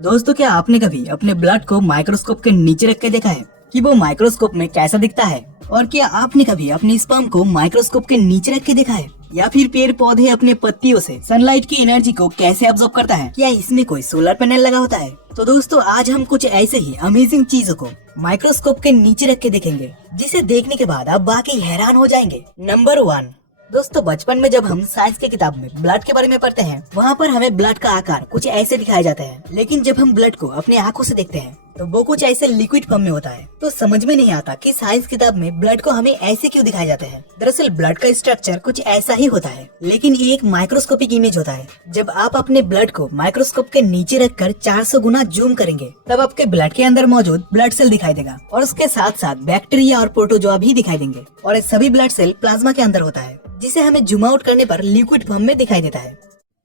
दोस्तों, क्या आपने कभी अपने ब्लड को माइक्रोस्कोप के नीचे रख के देखा है कि वो माइक्रोस्कोप में कैसा दिखता है? और क्या आपने कभी अपने स्पर्म को माइक्रोस्कोप के नीचे रख के देखा है? या फिर पेड़ पौधे अपने पत्तियों से सनलाइट की एनर्जी को कैसे अब्सॉर्ब करता है? क्या इसमें कोई सोलर पैनल लगा होता है? तो दोस्तों, आज हम कुछ ऐसे ही अमेजिंग चीजों को माइक्रोस्कोप के नीचे रख के देखेंगे, जिसे देखने के बाद आप बाकी हैरान हो जाएंगे। नंबर 1। दोस्तों, बचपन में जब हम साइंस की किताब में ब्लड के बारे में पढ़ते हैं, वहाँ पर हमें ब्लड का आकार कुछ ऐसे दिखाया जाता है। लेकिन जब हम ब्लड को अपनी आंखों से देखते हैं तो वो कुछ ऐसे लिक्विड फॉर्म में होता है। तो समझ में नहीं आता कि साइंस किताब में ब्लड को हमें ऐसे क्यों दिखाए जाते हैं। दरअसल ब्लड का स्ट्रक्चर कुछ ऐसा ही होता है, लेकिन ये एक माइक्रोस्कोपिक इमेज होता है। जब आप अपने ब्लड को माइक्रोस्कोप के नीचे रखकर 400 गुना जूम करेंगे, तब आपके ब्लड के अंदर मौजूद ब्लड सेल दिखाई देगा और उसके साथ साथ बैक्टीरिया और प्रोटोजोआ भी दिखाई देंगे। और ये सभी ब्लड सेल प्लाज्मा के अंदर होता है, जिसे हमें जूम आउट करने पर लिक्विड फॉर्म में दिखाई देता है।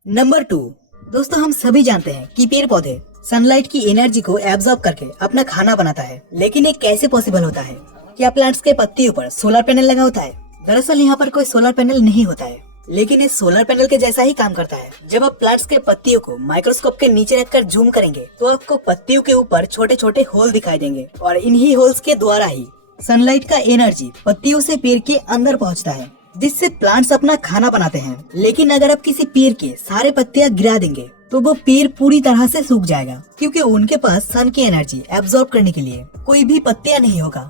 नंबर 2। दोस्तों, हम सभी जानते हैं कि पेड़ पौधे सनलाइट की एनर्जी को एब्जॉर्ब करके अपना खाना बनाता है, लेकिन ये कैसे पॉसिबल होता है? क्या प्लांट्स के पत्तियों पर सोलर पैनल लगा होता है? दरअसल यहाँ पर कोई सोलर पैनल नहीं होता है, लेकिन ये सोलर पैनल के जैसा ही काम करता है। जब आप प्लांट्स के पत्तियों को माइक्रोस्कोप के नीचे रखकर जूम करेंगे, तो आपको पत्तियों के ऊपर छोटे छोटे होल दिखाई देंगे और इन्हीं होल्स के द्वारा ही सनलाइट का एनर्जी पत्तियों से पेड़ के अंदर पहुँचता है, जिससे प्लांट्स अपना खाना बनाते हैं। लेकिन अगर आप किसी पेड़ के सारे पत्तियां गिरा देंगे, तो वो पेड़ पूरी तरह से सूख जाएगा, क्योंकि उनके पास सन की एनर्जी एब्जॉर्ब करने के लिए कोई भी पत्तियां नहीं होगा।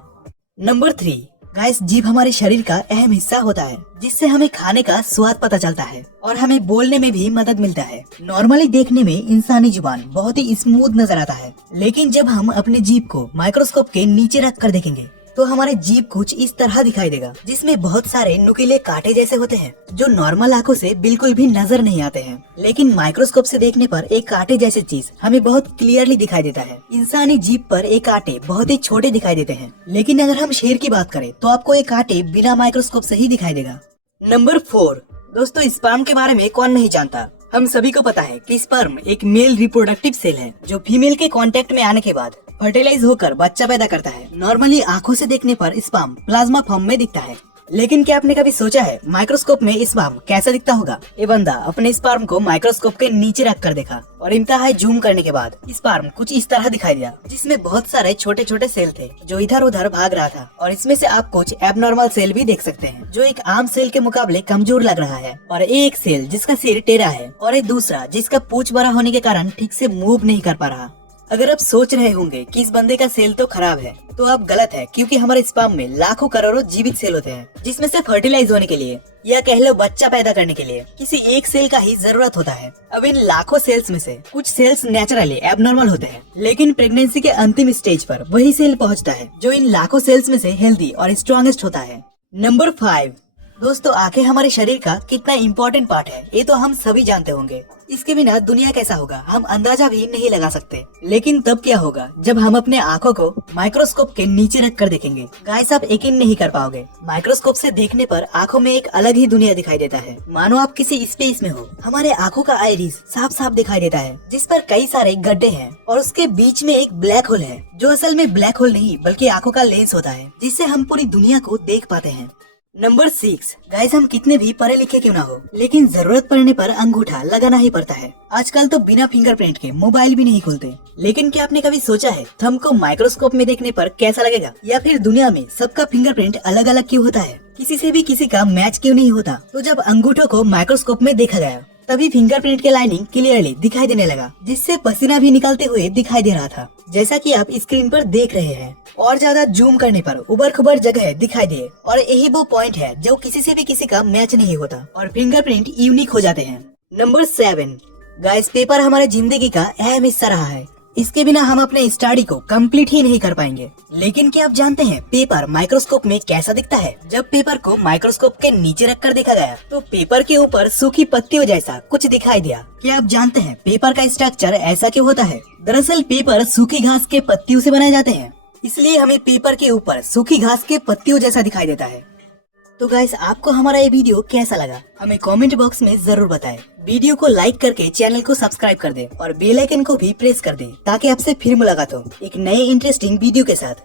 नंबर 3। गाइस, जीभ हमारे शरीर का अहम हिस्सा होता है, जिससे हमें खाने का स्वाद पता चलता है और हमें बोलने में भी मदद मिलता है। नॉर्मली देखने में इंसानी जुबान बहुत ही स्मूथ नजर आता है, लेकिन जब हम अपने जीभ को माइक्रोस्कोप के नीचे रख कर देखेंगे, तो हमारे जीभ कुछ इस तरह दिखाई देगा, जिसमें बहुत सारे नुकीले कांटे जैसे होते हैं, जो नॉर्मल आंखों से बिल्कुल भी नजर नहीं आते हैं। लेकिन माइक्रोस्कोप से देखने पर एक कांटे जैसी चीज हमें बहुत क्लियरली दिखाई देता है। इंसानी जीभ पर एक कांटे बहुत ही छोटे दिखाई देते हैं, लेकिन अगर हम शेर की बात करें तो आपको एक कांटे बिना माइक्रोस्कोप से ही दिखाई देगा। नंबर 4। दोस्तों, स्पर्म के बारे में कौन नहीं जानता। हम सभी को पता है कि स्पर्म एक मेल रिप्रोडक्टिव सेल है, जो फीमेल के कांटेक्ट में आने के बाद फर्टिलाइज होकर बच्चा पैदा करता है। नॉर्मली आंखों से देखने पर स्पर्म प्लाज्मा फॉर्म में दिखता है, लेकिन क्या आपने कभी सोचा है माइक्रोस्कोप में स्पर्म कैसा दिखता होगा? ये बंदा अपने स्पर्म को माइक्रोस्कोप के नीचे रख कर देखा और इंतहाई जूम करने के बाद स्पर्म कुछ इस तरह दिखाई दिया, जिसमें बहुत सारे छोटे छोटे सेल थे जो इधर उधर भाग रहा था। और इसमें से आप कुछ एबनॉर्मल सेल भी देख सकते हैं, जो एक आम सेल के मुकाबले कमजोर लग रहा है। और एक सेल जिसका सिर टेढ़ा है और एक दूसरा जिसका पूंछ बड़ा होने के कारण ठीक से मूव नहीं कर पा रहा। अगर आप सोच रहे होंगे कि इस बंदे का सेल तो खराब है, तो आप गलत है, क्योंकि हमारे स्पर्म में लाखों करोड़ों जीवित सेल होते हैं, जिसमें से फर्टिलाइज होने के लिए या कह लो बच्चा पैदा करने के लिए किसी एक सेल का ही जरूरत होता है। अब इन लाखों सेल्स में से कुछ सेल्स नेचुरली एबनॉर्मल होते हैं, लेकिन प्रेगनेंसी के अंतिम स्टेज पर वही सेल पहुंचता है जो इन लाखों सेल्स में से हेल्दी और स्ट्रॉन्गेस्ट होता है। नंबर 5। दोस्तों, आंखें हमारे शरीर का कितना इम्पोर्टेंट पार्ट है, ये तो हम सभी जानते होंगे। इसके बिना दुनिया कैसा होगा हम अंदाजा भी नहीं लगा सकते। लेकिन तब क्या होगा जब हम अपने आंखों को माइक्रोस्कोप के नीचे रख कर देखेंगे? गाइस, आप यकीन नहीं कर पाओगे। माइक्रोस्कोप से देखने पर आंखों में एक अलग ही दुनिया दिखाई देता है, मानो आप किसी स्पेस में हो। हमारे आंखों का आइरिस साफ साफ दिखाई देता है, जिस पर कई सारे गड्ढे हैं और उसके बीच में एक ब्लैक होल है, जो असल में ब्लैक होल नहीं बल्कि आंखों का लेंस होता है, जिससे हम पूरी दुनिया को देख पाते हैं। नंबर 6। गाइस, हम कितने भी पढ़े लिखे क्यों ना हो, लेकिन जरूरत पड़ने पर अंगूठा लगाना ही पड़ता है। आजकल तो बिना फिंगरप्रिंट के मोबाइल भी नहीं खुलते। लेकिन क्या आपने कभी सोचा है थंब को माइक्रोस्कोप में देखने पर कैसा लगेगा? या फिर दुनिया में सबका फिंगरप्रिंट अलग अलग क्यों होता है? किसी से भी किसी का मैच क्यों नहीं होता? तो जब अंगूठों को माइक्रोस्कोप में देखा गया, तभी फिंगरप्रिंट के लाइनिंग क्लियरली दिखाई देने लगा, जिससे पसीना भी निकलते हुए दिखाई दे रहा था, जैसा कि आप स्क्रीन पर देख रहे हैं। और ज्यादा जूम करने पर उबर खुबर जगह दिखाई दे, और यही वो पॉइंट है जो किसी से भी किसी का मैच नहीं होता और फिंगरप्रिंट यूनिक हो जाते हैं। नंबर 7। गाइस, पेपर हमारे जिंदगी का अहम हिस्सा रहा है। इसके बिना हम अपने स्टडी को कंप्लीट ही नहीं कर पाएंगे। लेकिन क्या आप जानते हैं पेपर माइक्रोस्कोप में कैसा दिखता है? जब पेपर को माइक्रोस्कोप के नीचे रखकर देखा गया, तो पेपर के ऊपर सूखी पत्तियों जैसा कुछ दिखाई दिया। क्या आप जानते हैं पेपर का स्ट्रक्चर ऐसा क्यों होता है? दरअसल पेपर सूखी घास के पत्तियों से बनाए जाते हैं, इसलिए हमें पेपर के ऊपर सूखी घास के पत्तियों जैसा दिखाई देता है। तो गाइस, आपको हमारा ये वीडियो कैसा लगा हमें कमेंट बॉक्स में जरूर बताएं। वीडियो को लाइक करके चैनल को सब्सक्राइब कर दे और बेल आइकन को भी प्रेस कर दे, ताकि आपसे फिर मुलाकात हो एक नए इंटरेस्टिंग वीडियो के साथ।